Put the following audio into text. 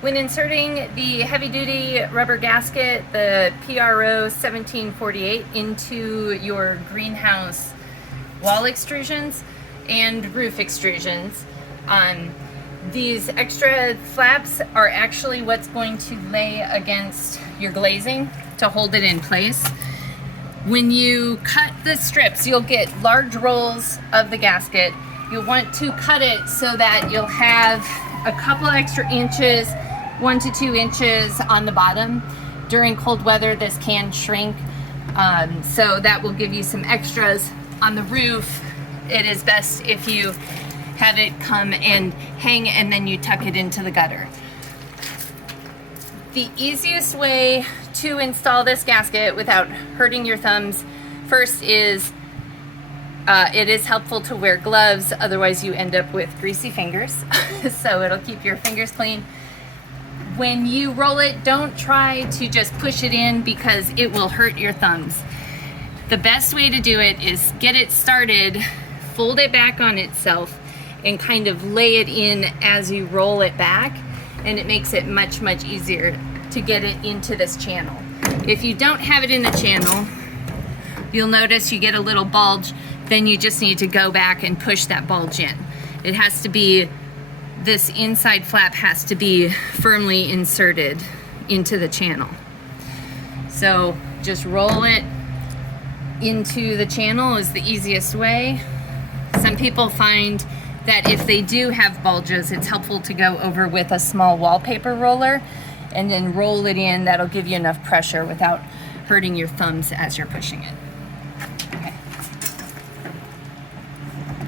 When inserting the heavy duty rubber gasket, the PRO 1748, into your greenhouse wall extrusions and roof extrusions, these extra flaps are actually what's going to lay against your glazing to hold it in place. When you cut the strips, you'll get large rolls of the gasket. You'll want to cut it so that you'll have a couple extra inches, 1 to 2 inches on the bottom. During cold weather, this can shrink, so that will give you some extras. On the roof, it is best if you have it come and hang and then you tuck it into the gutter. The easiest way to install this gasket without hurting your thumbs first is it is helpful to wear gloves, otherwise you end up with greasy fingers. So it'll keep your fingers clean. When you roll it, don't try to just push it in because it will hurt your thumbs. The best way to do it is get it started, fold it back on itself, and kind of lay it in as you roll it back, and it makes it much, much easier to get it into this channel. If you don't have it in the channel, you'll notice you get a little bulge, then you just need to go back and push that bulge in. It has to be, this inside flap has to be firmly inserted into the channel. So just roll it into the channel is the easiest way. Some people find that if they do have bulges, it's helpful to go over with a small wallpaper roller and then roll it in. That'll give you enough pressure without hurting your thumbs as you're pushing it.